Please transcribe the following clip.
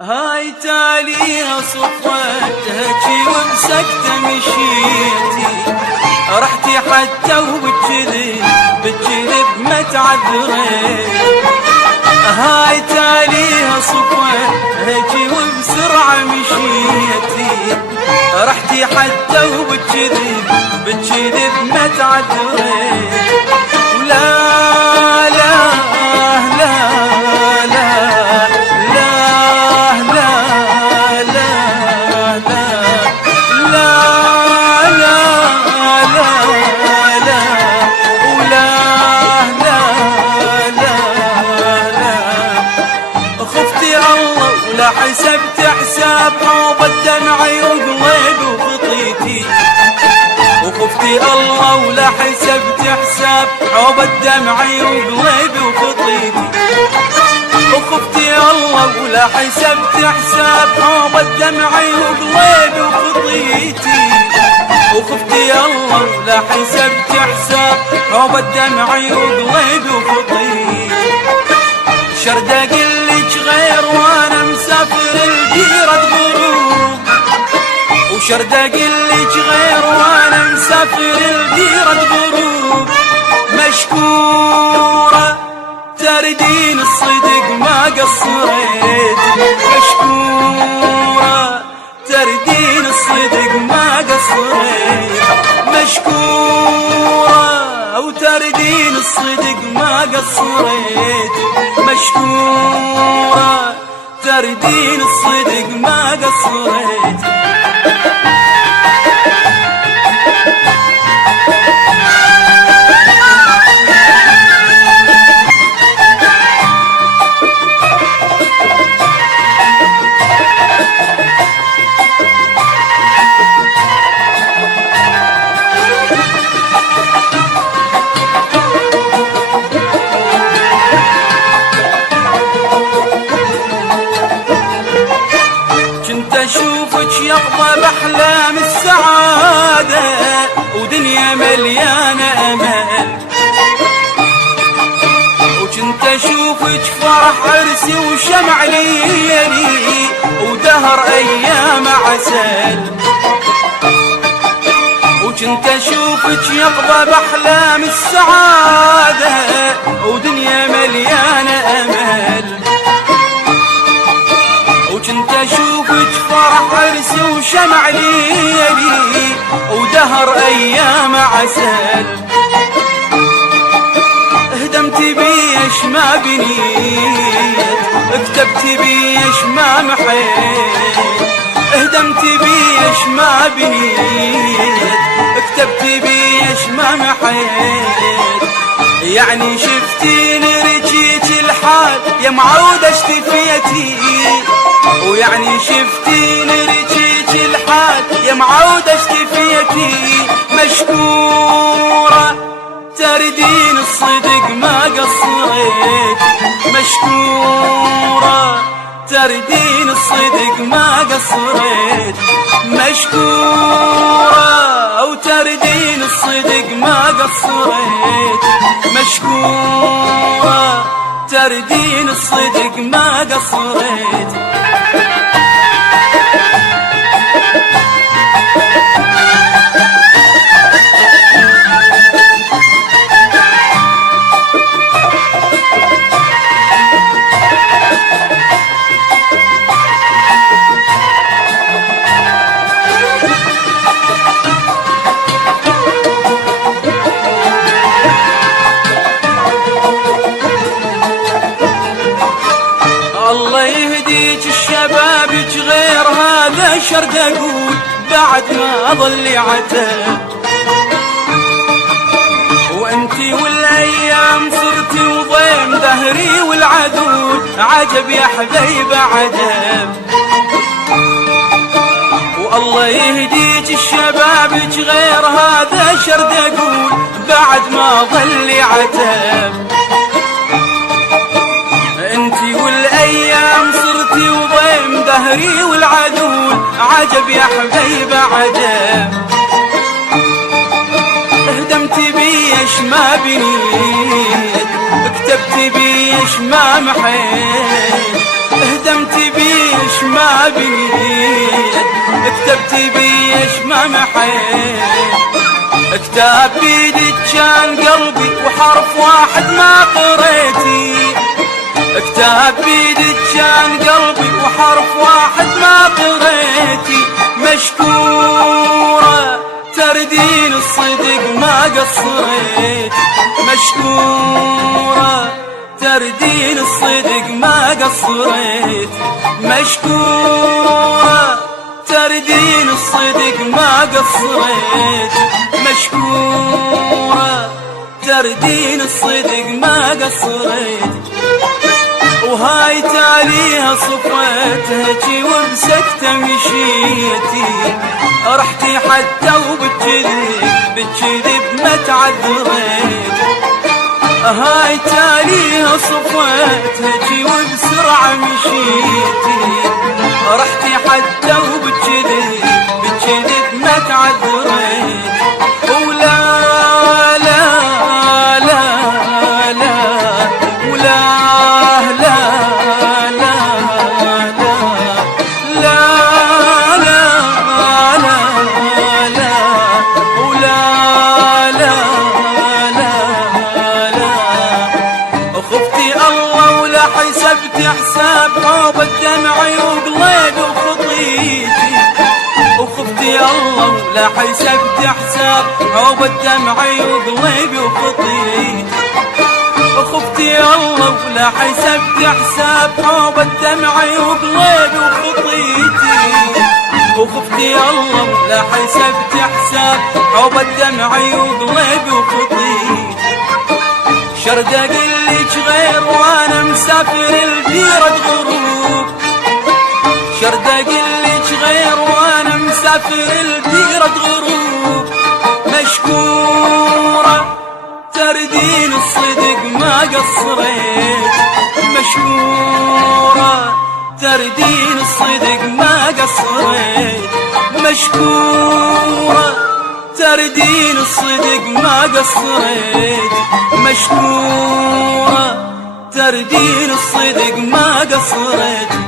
هاي تاليها صفوتها وبسكتة مشيتي، رحتي حتى وبالجذب ما تعذريت. هاي تاليها صفوتها وبسرعة مشيتي، رحتي حتى وبالجذب ما تعذريت. ولا لا لا حسبت حساب حوض الدمع وقليب وخطيتي، وخفتي الله ولا حسبت حساب حوض الدمع وقليب وخطيتي، وخفتي الله ولا حسبت حساب حوض الدمع وقليب وخطيتي، وخفتي الله ولا حسبت حساب حوض الدمع وقليب وخطيتي. شرد اقلك غير وانا مسافر الجيرة غروب، وشرد اقلك غير وانا مسافر الجيرة غروب. مشكورة تردين الصدق ما قصريت، مشكورة تردين الصدق ما قصريت، مشكورة وتردين الصدق ما قصريت، مشكورة تردين الصدق ما قصريت. اشوفك يقضى باحلام السعاده ودنيا مليانه امل، وكنت اشوفك فرح عرسي وشمع ليلي ودهر ايام عسل، وكنت اشوفك يقضى باحلام السعاده ودنيا مليانه امل، وكنت اشوفك فرح عرسي وشمع ليلي ودهر ايام عسل. هدمت بيش ما بنيت، كتبت بيش ما محيت، هدمت بيش ما بنيت، كتبت بيش ما محيت. يعني شفتيني رجيت الحال يا معودة اشتفيتي، ويعني شفتيني رجيت الحال يا معودة اشتفيتي. مشكورة تردين الصدق ما قصريت، مشكورة تردين الصدق ما قصريت، مشكورة وتردين الصدق ما قصريت، مشكورة تردين الصدق ما قصريت. الله يهديك الشبابك غير هذا شرد اقول بعد ما ظلي عتب، وانتي والايام صرتي وضيم دهري والعدود. عجب يا حبيبه عجب، والله يهديك الشبابك غير هذا شرد اقول بعد ما ظلي عتب، انتي والايام صرتي وضيم دهري والعدول. عجب يا حبيبه عجب، هدمت بيش ما بنيت، كتبت بيش ما محيت، هدمت بيش ما بنيت، كتبت بيش ما محيت، كتاب بيدك كان قلبي وحرف واحد ما قريتي، كتاب بيدك كان قلبي وحرف واحد ما قريتي، مشكورة تردين الصدق ما قصريت، مشكورة تردين الصدق ما قصريت، مشكورة تردين الصدق ما قصريت، مشكورة تردين الصدق ما قصريت. وهاي تاليها صفيتهجي وبسكتة مشيتي، رحتي حتى وبالكذب ما تعذريت، هاي تاليها صفيتهجي وبسرعة مشيتي، رحتي حتى وبالكذب ما تعذريت. ولا لا لا لا ولا لا لا لا لا لا لا لا ولا لا لا لا خفتي الله ولا حسبت حساب حب الدمع وقلبي وخطيتي، وخفتي الله ولا حسبت حساب حب الدمع وقلبي وخطيتي، وخفتي الله ولا حسبت حساب حب الدمع وقلبي وخطيتي، وخفتي الله ولا حسبت حساب حب الدمع وقلبي وخطيتي. شرد اقلك غير وانا مسافر الديرة غروب، شرد اقلك غير وانا مسافر الديرة غروب، مشكورة تردين الصدق ما قصريت، مشكورة تردين الصدق ما قصريت، مشكورة تردين الصدق ما قصريت، مشكورة تردين الصدق ما قصريت.